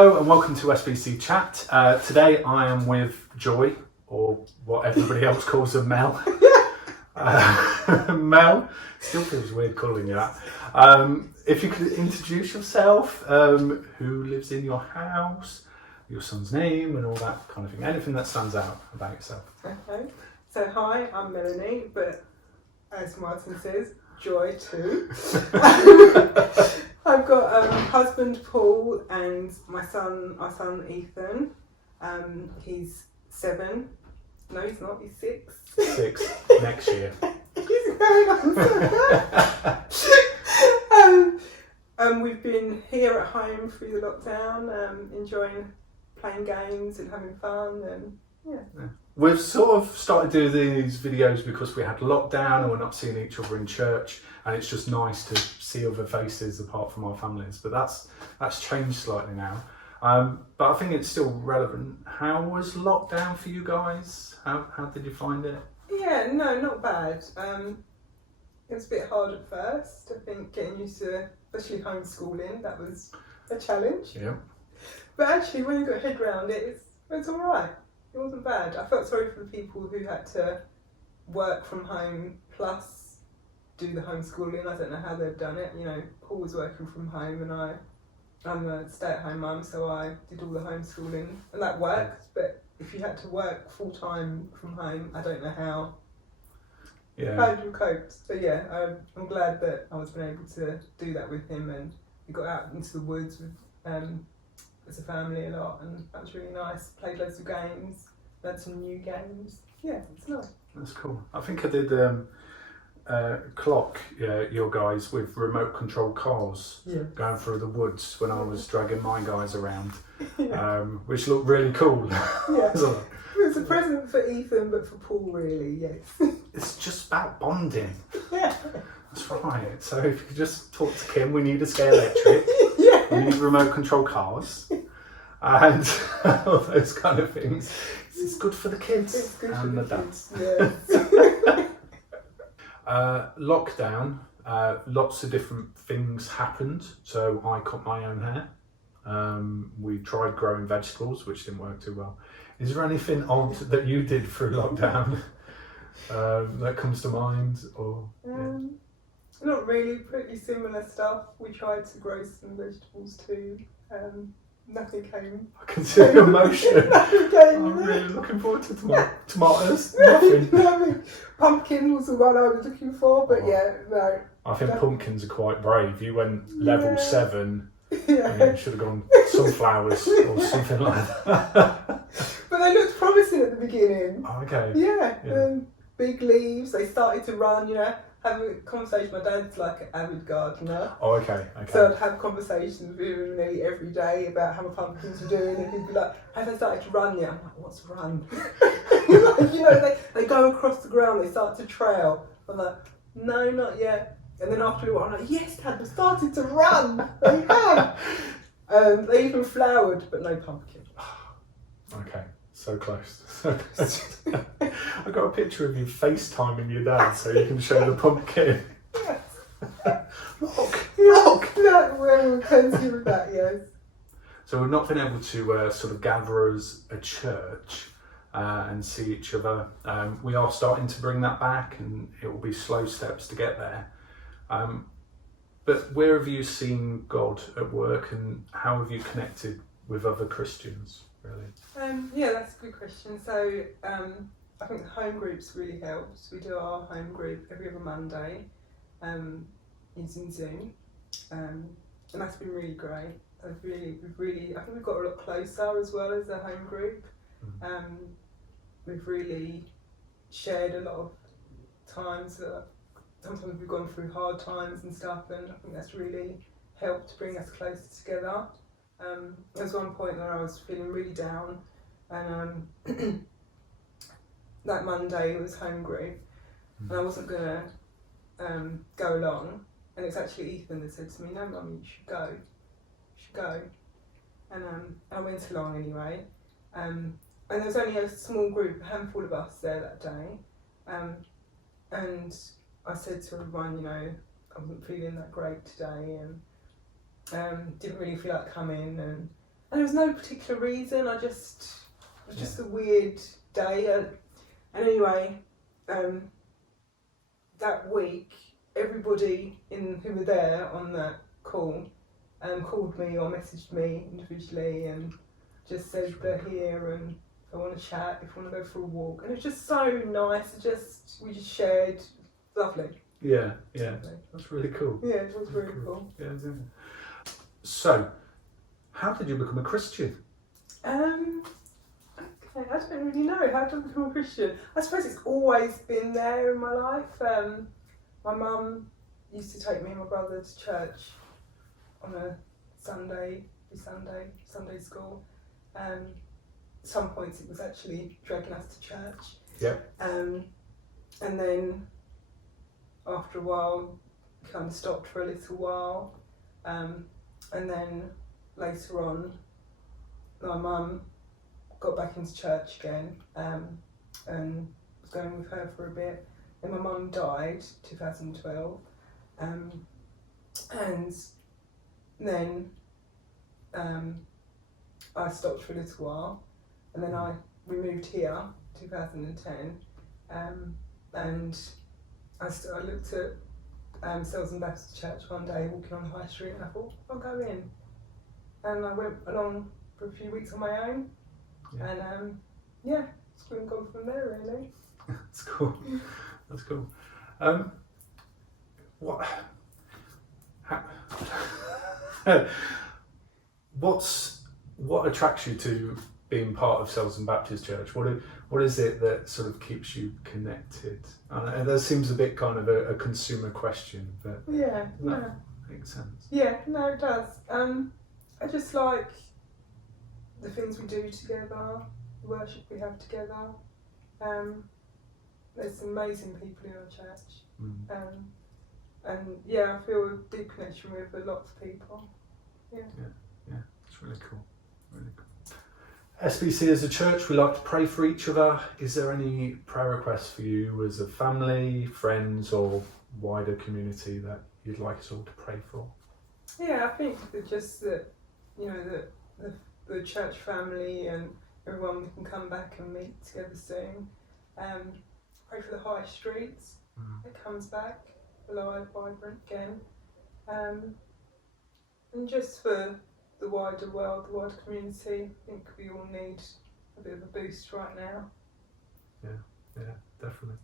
Hello and welcome to SBC Chat. Today I am with Joy, or what everybody else calls her, Mel. Mel, still feels weird calling you that. If you could introduce yourself, who lives in your house, your son's name and all that kind of thing. Anything that stands out about yourself. Okay, so hi, I'm Melanie, but as Martin says, Joy too. I've got husband Paul and our son Ethan. He's 7. No, he's not. He's 6. 6 next year. He's going on. We've been here at home through the lockdown, enjoying playing games and having fun, and yeah. We've sort of started doing these videos because we had lockdown and we're not seeing each other in church, and it's just nice to see other faces apart from our families. But that's changed slightly now. But I think it's still relevant. How was lockdown for you guys? How did you find it? Yeah, no, not bad. It was a bit hard at first. I think getting used to, especially homeschooling, that was a challenge. Yeah. But actually, when you got your head around it, it's all right. It wasn't bad. I felt sorry for the people who had to work from home plus do the homeschooling. I don't know how they've done it. You know, Paul was working from home and I'm a stay-at-home mum, so I did all the homeschooling and that worked. But if you had to work full-time from home, I don't know how you coped. But yeah, I'm glad that I was able to do that with him, and we got out into the woods with as a family a lot, and that was really nice. Played loads of games, learned some new games. Yeah, it's nice. That's cool. I think I did clock your guys with remote control cars going through the woods when I was dragging my guys around, which looked really cool. Yeah. It was a present for Ethan, but for Paul really, yes. It's just about bonding. Yeah. That's right. So if you could just talk to Kim, we need a scale electric. We need remote control cars and all those kind of things. It's good for the kids. It's good and for the kids. Yes. Lockdown, lots of different things happened. So I cut my own hair. We tried growing vegetables, which didn't work too well. Is there anything odd that you did through lockdown that comes to mind? Or Not really, pretty similar stuff. We tried to grow some vegetables too. Nothing came. I can see the emotion. Nothing came. I'm really looking forward to tomatoes. Nothing. Pumpkin was the one I was looking for, but no. I think pumpkins are quite brave. You went level 7. Yeah. You should have gone sunflowers or something like that. But they looked promising at the beginning. Okay. Yeah. Big leaves. They started to run. You know, have a conversation. My dad's like an avid gardener. Oh, okay. So I'd have conversations with him nearly every day about how my pumpkins were doing, and he'd be like, "Have they started to run yet?" I'm like, "What's run?" Like, you know, they go across the ground. They start to trail. I'm like, "No, not yet." And then after a while, I'm like, "Yes, Dad, they started to run. They have." They even flowered, but no pumpkin. Okay, so close. So close. I got a picture of you FaceTiming your dad so you can show the pumpkin. Yes. Look. No, we're plenty with that, yes. So we've not been able to sort of gather as a church and see each other. We are starting to bring that back, and it will be slow steps to get there. But where have you seen God at work, and how have you connected with other Christians, really? Yeah, that's a good question. So I think the home groups really helped. We do our home group every other Monday. It's in Zoom, and that's been really great. I think we've got a lot closer as well as a home group. We've really shared a lot of times. Sometimes we've gone through hard times and stuff, and I think that's really helped bring us closer together. There was one point where I was feeling really down, and that Monday it was home group, and I wasn't gonna go along, and it's actually Ethan that said to me, "No, Mum, you should go. And I went along anyway, and there was only a small group, a handful of us there that day, and I said to everyone, you know, I wasn't feeling that great today, and didn't really feel like coming, and And there was no particular reason. It was just a weird day. And anyway, that week, everybody who were there on that call called me or messaged me individually and just said they're here and I want to chat, if I want to go for a walk. And it was just so nice. We just shared. Lovely. Yeah, Lovely. that's really cool. Yeah, it was really cool. Yeah. So, how did you become a Christian? Okay, I don't really know how to become a Christian. I suppose it's always been there in my life. My mum used to take me and my brother to church on a Sunday school. Some points it was actually dragging us to church. Yeah. And then after a while, kind of stopped for a little while. And then later on, my mum got back into church again and was going with her for a bit. Then my mum died 2012. And then I stopped for a little while. And then we moved here, 2010, and I looked at Sept Baptist Church one day, walking on the high street, and I thought, I'll go in. And I went along for a few weeks on my own, and it's been gone from there, really. That's cool. That's cool. What attracts you to being part of Sept Baptist Church? What is it that sort of keeps you connected? And that seems a bit kind of a consumer question, but that makes sense. Yeah, no, it does. I just like the things we do together, the worship we have together. There's some amazing people in our church. And I feel a deep connection with a lot of people. Yeah, it's really cool. Really cool. SBC as a church, we like to pray for each other. Is there any prayer requests for you as a family, friends, or wider community that you'd like us all to pray for? Yeah, I think that just that, the church family and everyone can come back and meet together soon. Pray for the high streets. It comes back alive, vibrant again. And just for the wider world, the wider community, I think we all need a bit of a boost right now. Yeah, definitely.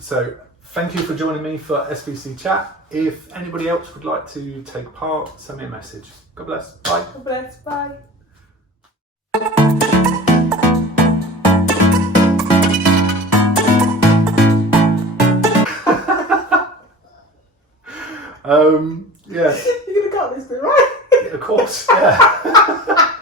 So, thank you for joining me for SBC Chat. If anybody else would like to take part, send me a message. God bless. Bye. God bless. Bye. Yeah. You're gonna cut this bit, right? Of course, yeah.